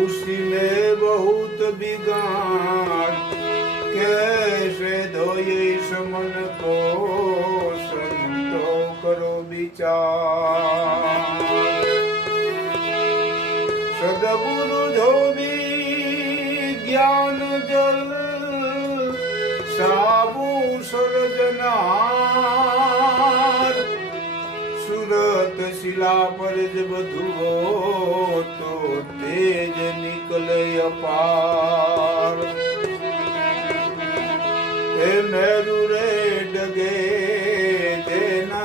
उसी में बहुत बिगाड़, कैसे धोए समन को संतो करो विचार। सदगुरु धोबी ज्ञान जल, साबु सर्जनार। सूरत शिला पर जब धुओ तो तेज निकले अपार। हे मेरू रे डगे देना,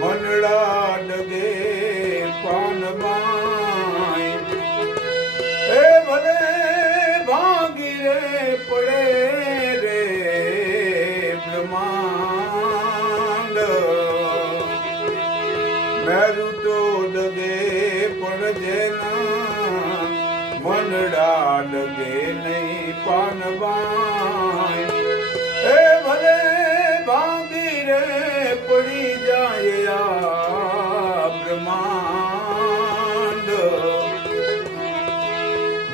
मनड़ा डगे पान बाई। हे भले भागी रे पड़े रे ब्रह्मांड। मेरू तो डगे पड़ जेना, मनड़ा डगे नहीं पान बाई। हे भले भागी रे पड़ी जाए आ ब्रह्मांड।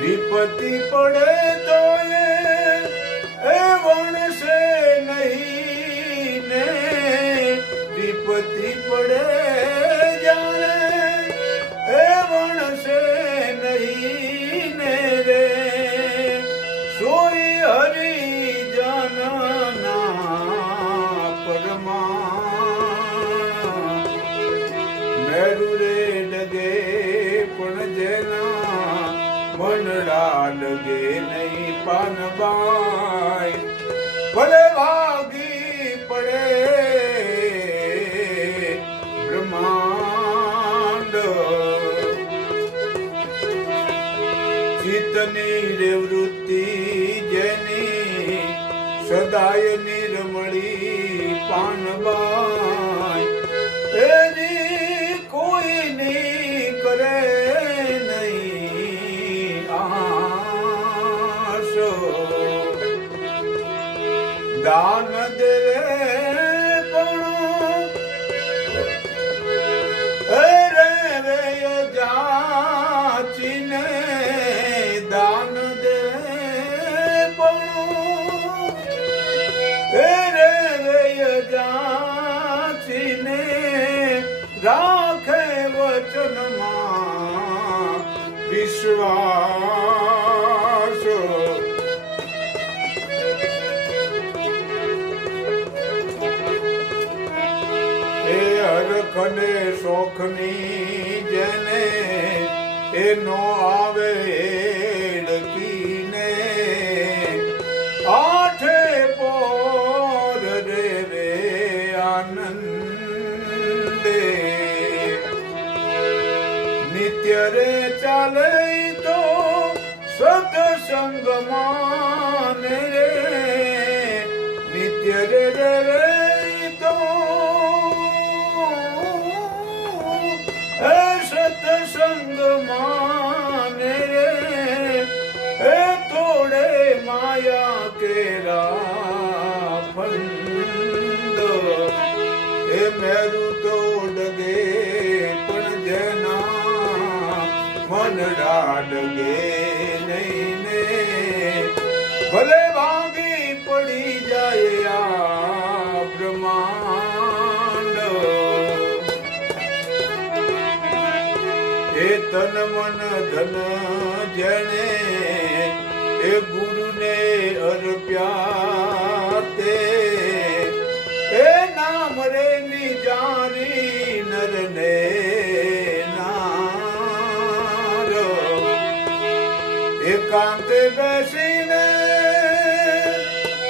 विपत्ति पड़े तो ये वण से नहीं ने, विपत्ति पड़े जाए वण से नहीं ने रे। सोई हरि जानना परमाण। मेरू रे डगे पण जेना, मनड़ा डगे नहीं पान बाई। भले भागी पड़े ब्रह्मांड। चित्तनी रे वृत्ति जेनी, सदाय निर्मली पान बाई। एनी कोई नहीं करे नहीं आस। दान दे रे जाचीने, दान दे रे जाचीने। राखे वचन मां विश्वास। હરખને શોખની જેને એનો આવે ડકીને। આઠે પોર રે રે આનંદે, નિત્ય રે ચાલે તો સત્સંગમાં રે, નિત્ય રે રે તો सत्संग रे। तोड़े माया केरा फंद। मेरू तो डगे पण जेना, मनड़ा डगे नहीं ने। भले भागी पड़ी जाए आ ब्रह्मांड। એ તન મન ધન જણે એ ગુરુને અર્પ્યા તે, એ નામ રે નિજારી નરને નાર। એકાંતે બેસીને